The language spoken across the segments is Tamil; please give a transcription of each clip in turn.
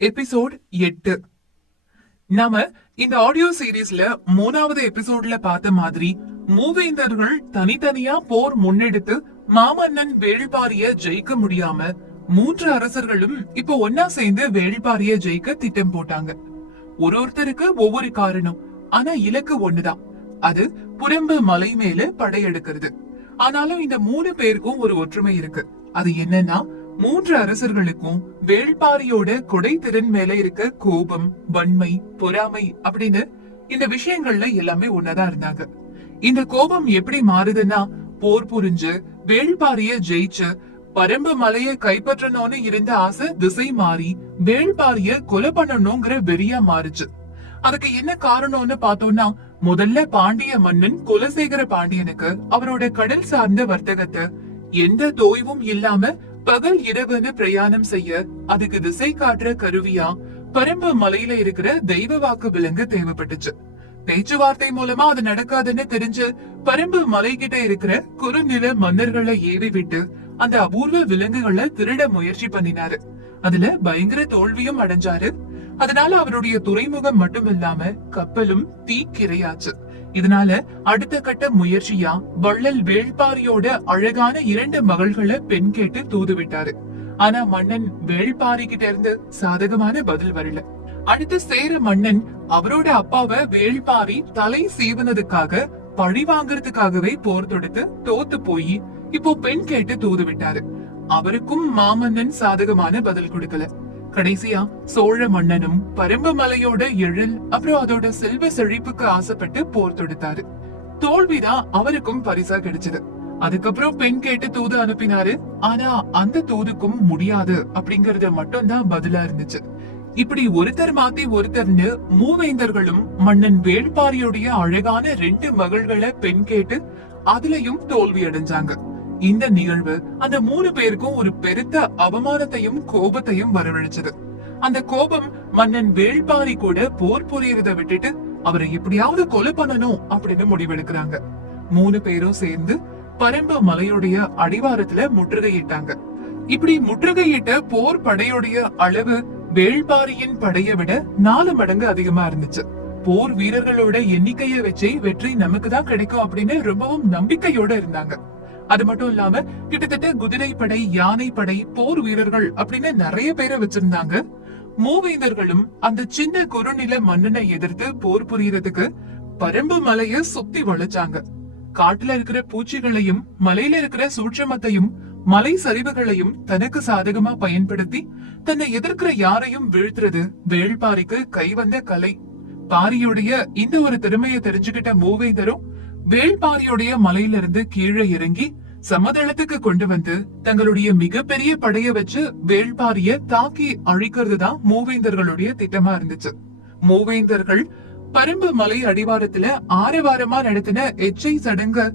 எபிசோட் 8. நாம இந்த ஆடியோ சீரீஸ்ல 3வது எபிசோட்ல பார்த்த மாதிரி மூவேந்தர்கள் தனித்தனியா போர் முன்னெடுத்து மாமன்னன் வேள்பாரிய ஜெயிக்க முடியாம 3 அரசர்களும் இப்ப ஒன்னா சேர்ந்து வேள்பாரிய ஜெயிக்க திட்டம் போட்டாங்க. ஒருத்தருக்கு ஒவ்வொரு காரணம், ஆனா இலக்கு ஒண்ணுதான். அது புறம்பு மலை மேல படையெடுக்கிறது. ஆனாலும் இந்த 3 பேருக்கும் ஒரு ஒற்றுமை இருக்கு. அது என்னன்னா, 3 அரசர்களுக்கும் வேள்பாரியோட கொடை திறன் மேல இருக்க கோபம், வன்மை, பொறாமை அப்படின்னு இந்த விஷயங்கள்ல எல்லாமே ஒன்னதான் இருந்தாங்க. இந்த கோபம் எப்படி மாறுதுன்னா, போர் புரிஞ்சு வேள்பாரிய ஜெயிச்சு பரம்பு மலைய கைப்பற்றணும்னு இருந்த ஆசை திசை மாறி வேள்பாரிய கொலை பண்ணணுங்கிற வெறியா மாறுச்சு. அதுக்கு என்ன காரணம்னு பார்த்தோம்னா, முதல்ல பாண்டிய மன்னன் குலசேகர பாண்டியனுக்கு அவரோட கடல் சார்ந்த வர்த்தகத்தை எந்த தோய்வும் இல்லாம பகல் இரவுன்னு பிரயாணம் செய்ய அதுக்கு திசை காட்டுற கருவியா பரம்பு மலையில இருக்கிற தெய்வ வாக்கு விலங்கு தேவைப்பட்டுச்சு. பேச்சுவார்த்தை மூலமா அது நடக்காதுன்னு தெரிஞ்சு பரம்பு மலை கிட்ட இருக்கிற குறுநில மன்னர்களை ஏவி விட்டு அந்த அபூர்வ விலங்குகளை திருட முயற்சி பண்ணினாரு. அதுல பயங்கர தோல்வியும் அடைஞ்சாரு. அதனால அவருடைய துறைமுகம் மட்டும் இல்லாம கப்பலும் தீக்கிரையாச்சு. இதனால அடுத்த கட்ட முயற்சியா வள்ளல் வேள்பாரியோட அழகான 2 மகள்களை பெண் கேட்டு தூது விட்டாரு. ஆனா மன்னன் வேள்பாரி கிட்ட இருந்து சாதகமான பதில் வரல. அடுத்து சேர மன்னன் அவரோட அப்பாவை வேள்பாரி தலை சீவனதுக்காக பழி வாங்கறதுக்காகவே போர் தொடுத்து தோத்து போய் இப்போ பெண் கேட்டு தூது விட்டாரு. அவருக்கும் மாமன்னன் சாதகமான பதில் கொடுக்கல. கடைசியா சோழ மன்னனும் பரம்பு மலையோட எழில் அப்புறம் அதோட செல்வ செழிப்புக்கு ஆசைப்பட்டு போர் தொடுத்தாரு. தோல்விதான் அவருக்கும் பரிசா கிடைச்சது. அதுக்கப்புறம் பெண் கேட்டு தூது அனுப்பினாரு. ஆனா அந்த தூதுக்கும் முடியாது அப்படிங்கறது மட்டும் தான் பதிலா இருந்துச்சு. இப்படி ஒருத்தர் மாத்தி ஒருத்தர்னு மூவேந்தர்களும் மன்னன் வேள்பாரியுடைய அழகான 2 மகள்களை பெண் கேட்டு அதுலயும் தோல்வி அடைஞ்சாங்க. இந்த நிகழ்வு அந்த 3 பேருக்கும் ஒரு பெருத்த அவமானத்தையும் கோபத்தையும் வரவழைச்சது. அந்த கோபம் மன்னன் வேள்பாரி கூட போர் புரியறத விட்டுட்டு அவரை எப்படியாவது கொலை பண்ணணும் அப்படின்னு முடிவெடுக்கிறாங்க. 3 பேரும் சேர்ந்து பரம்பு மலையுடைய அடிவாரத்துல முற்றுகையிட்டாங்க. இப்படி முற்றுகையிட்ட போர் படையுடைய அளவு வேள்பாரியின் படையை விட 4 மடங்கு அதிகமா இருந்துச்சு. போர் வீரர்களோட எண்ணிக்கைய வச்சே வெற்றி நமக்கு தான் கிடைக்கும் அப்படின்னு ரொம்பவும் நம்பிக்கையோட இருந்தாங்க. அது மட்டும் இல்லாம கிட்டத்தட்ட குதிரை படை, யானை படை, போர் வீரர்கள் அப்படின்னு நிறைய பேரை வச்சிருந்தாங்க. மூவேந்தர்களும் அந்த சின்ன குறுநில மன்னனை எதிர்த்து போர் புரியறதுக்கு பரம்பு மலைய சுத்தி வளைச்சாங்க. காட்டுல இருக்கிற பூச்சிகளையும் மலையில இருக்கிற சூட்சமத்தையும் மலை சரிவுகளையும் தனக்கு சாதகமா பயன்படுத்தி தன்னை எதிர்க்கிற யாரையும் வீழ்த்துறது வேள்பாரிக்கு கைவந்த கலை. பாரியுடைய இந்த ஒரு திறமையை தெரிஞ்சுக்கிட்ட மூவேந்தரும் வேள்பாரியுடைய மலையிலிருந்து கீழே இறங்கி சமதளத்துக்கு கொண்டு வந்து தங்களுடைய மிகப்பெரிய படைய வச்சு வேள்பாரிய தாக்கி அழிக்கிறது தான் மூவேந்தர்களுடைய திட்டமா இருந்துச்சு. மூவேந்தர்கள் பரம்பு மலை அடிவாரத்துல ஆரவாரமா நடத்தின எச்சை சடங்க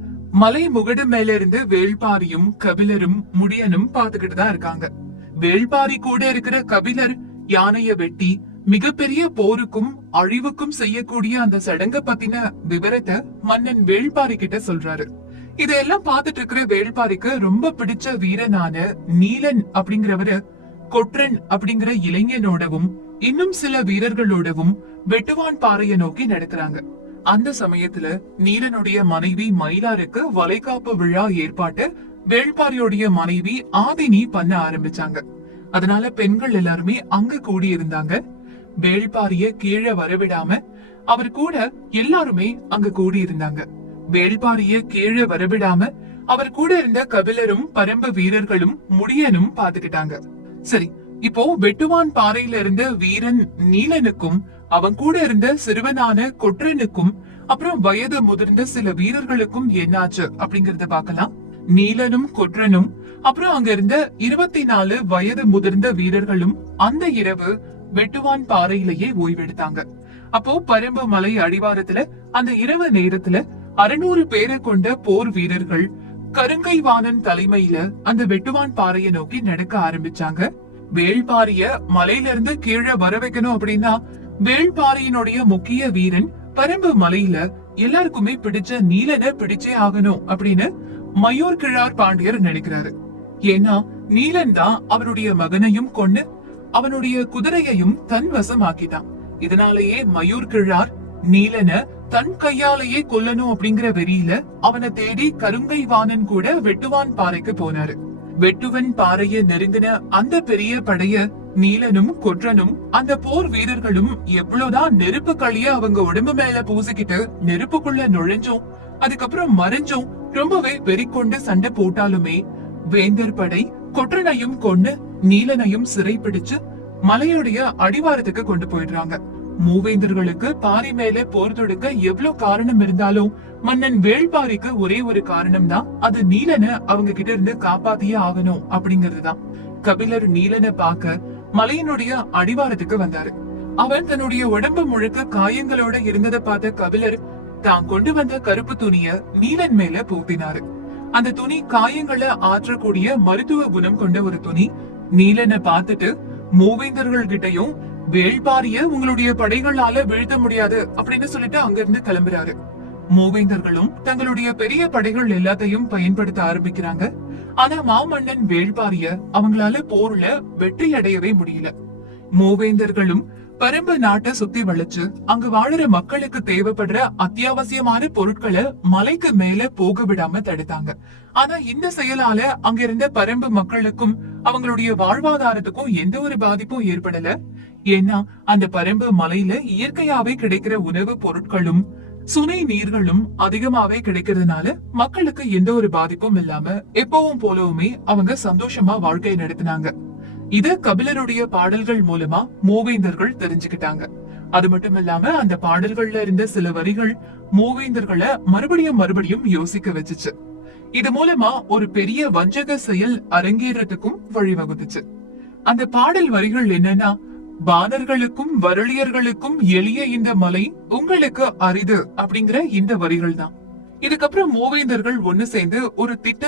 மலை முகடு மேல இருந்து வேள்பாரியும் கபிலரும் முடியனும் பாத்துக்கிட்டு தான் இருக்காங்க. வேள்பாரி கூட இருக்கிற கபிலர் யானைய வெட்டி மிகப்பெரிய போருக்கும் அழிவுக்கும் செய்யக்கூடிய அந்த சடங்க பத்தின விவரத்தை மன்னன் வேள்பாரி கிட்ட சொல்றாரு. இதெல்லாம் பாத்துட்டு இருக்கிற வேள்பாரிக்கு ரொம்ப பிடிச்ச வீரனான நீலன் அப்படிங்கிறவரு கொற்றன் அப்படிங்கிற இளைஞனோடவும் இன்னும் சில வீரர்களோடவும் வெட்டுவான் பாறையை நோக்கி நடக்கிறாங்க. அந்த சமயத்துல நீலனுடைய மனைவி மயிலாருக்கு வளைகாப்பு விழா ஏற்பாட்டு வேள்பாரியோடைய மனைவி ஆதினி பண்ண ஆரம்பிச்சாங்க. அதனால பெண்கள் எல்லாருமே அங்க கூடி இருந்தாங்க. வேள்பாரிய கீழே வரவிடாம அவர் கூட எல்லாருமே அங்க கூடி இருந்தாங்க. வேள்பாரிய கீழே வரவிடாம அவர் கூட இருந்த கபிலரும் பரம்பு வீரர்களும் முடியனும் பாத்துக்கிட்டாங்க. சரி, இப்போ வெட்டுவான் பாறையில இருந்த வீரன் நீலனுக்கும் அவன் கூட இருந்த சிறுவனான கொற்றனுக்கும் அப்புறம் வயது முதிர்ந்த சில வீரர்களுக்கும் என்னாச்சு அப்படிங்கறத பாக்கலாம். நீலனும் கொற்றனும் அப்புறம் அங்க இருந்த 24 வயது முதிர்ந்த வீரர்களும் அந்த இரவு வெட்டுவான் பாறையிலேயே ஓய்வெடுத்தாங்க. அப்போ பரம்பு மலை அடிவாரத்துல அந்த இரவு நேரத்துல 600 பேரை கொண்ட போர் வீரர்கள் கருங்கை வாணன் தலைமையில அந்த வெட்டுவான் பாறையை நோக்கி நடக்க ஆரம்பிச்சாங்க. வேள்பாரிய மலையில இருந்து கீழே வர வைக்கணும் அப்படின்னா வேள்பாரியினுடைய முக்கிய வீரன் பரம்பு மலையில எல்லாருக்குமே பிடிச்ச நீலனை பிடிச்சே ஆகணும் அப்படின்னு மயூர் கிழார் பாண்டியர் நினைக்கிறாரு. ஏன்னா நீலன் தான் அவருடைய மகனையும் கொண்டு அவனுடைய குதிரையையும் தன் வசமாக்கிட்டான். இதனாலேயே மயூர் கிழார் நீலன தன் கையாலேயே கொல்லணும் அப்படிங்கிற வெறியில அவனை தேடி கருங்கை வாணன் கூட வெட்டுவான் பாறைக்கு போனாரு. வெட்டுவன் பாறைய நெருங்கின அந்த பெரிய படைய நீலனும் கொற்றனும் அந்த போர் வீரர்களும் எவ்வளவுதான் நெருப்பு களிய அவங்க உடம்பு மேல பூசிக்கிட்டு நெருப்புக்குள்ள நுழைஞ்சும் அதுக்கப்புறம் மறைஞ்சும் ரொம்பவே வெறிக்கொண்டு சண்டை போட்டாலுமே வேந்தர் படை கொற்றனையும் கொண்டு நீலனையும் சிறை பிடிச்சு மலையுடைய அடிவாரத்துக்கு கொண்டு போயிடுறாங்க. மூவேந்தர்களுக்கு பாரி மேல போர் தொடுக்க எவ்வளவு காரணம் இருந்தாலும் மன்னன் வேள்பாரிக்கு ஒரே ஒரு காரணம் தான், அது நீலனை அவங்க கிட்ட இருந்து காப்பாத்தியே ஆகணும் அப்படிங்கறதுதான். கபிலர் நீலனை பார்க்க மலையினுடைய அடிவாரத்துக்கு வந்தாரு. அவன் தன்னுடைய உடம்பு முழுக்க காயங்களோட இருந்ததை பார்த்த கபிலர் தான் கொண்டு வந்த கருப்பு துணிய நீலன் மேல பூத்தினாரு. அந்த துணி காயங்களை ஆற்றக்கூடிய மருத்துவ குணம் கொண்ட ஒரு துணி. நீலனை பார்த்துட்டு மூவேந்தர்கள் கிட்டையும் வேள்பாரிய உங்களுடைய படைகளால வீழ்த்த முடியாது அப்படின்னு சொல்லிட்டு அங்கிருந்து கிளம்புறாரு. மூவேந்தர்களும் தங்களுடைய பெரிய படைகள் எல்லாத்தையும் பயன்படுத்த ஆரம்பிக்கிறாங்க. ஆனா மாமன்னன் வேள்பாரிய அவங்களால போர்ல வெற்றி அடையவே முடியல. மூவேந்தர்களும் பரம்பு நாட்டை சுத்தி வளைச்சு அங்க வாழற மக்களுக்கு தேவைப்படுற அத்தியாவசியமான பொருட்களை மலைக்கு மேல போக விடாம தடுத்தாங்க. ஆனா இந்த செயலால அங்க இருந்த பரம்பு மக்களுக்கும் அவங்களுடைய வாழ்வாதாரத்துக்கும் எந்த ஒரு பாதிப்பும் ஏற்படல. ஏன்னா அந்த பரம்பு மலையில இயற்கையாவே கிடைக்கிற உணவு பொருட்களும் சுனை நீர்களும் அதிகமாவே கிடைக்கிறதுனால மக்களுக்கு எந்த ஒரு பாதிப்பும் இல்லாம எப்பவும் போலவுமே அவங்க சந்தோஷமா வாழ்க்கை நடத்தினாங்க. இது கபிலருடைய பாடல்கள் மூலமா மூவேந்தர்கள் தெரிஞ்சுக்கிட்டாங்க. அது மட்டும் இல்லாம அந்த பாடல்கள்ல இருந்த சில வரிகள் மூவேந்தர்களை மறுபடியும் யோசிக்க வச்சுச்சு. இது மூலமா ஒரு பெரிய வஞ்சக செயல் அரங்கேறதுக்கும் வழிவகுத்துச்சு. அந்த பாடல் வரிகள் என்னன்னா, பாணர்களுக்கும் வரளியர்களுக்கும் எளிய இந்த மலை உங்களுக்கு அரிது அப்படிங்கிற இந்த வரிகள் தான். இதுக்கப்புறம் மூவேந்தர்கள் ஒண்ணு சேர்ந்து ஒரு திட்டம்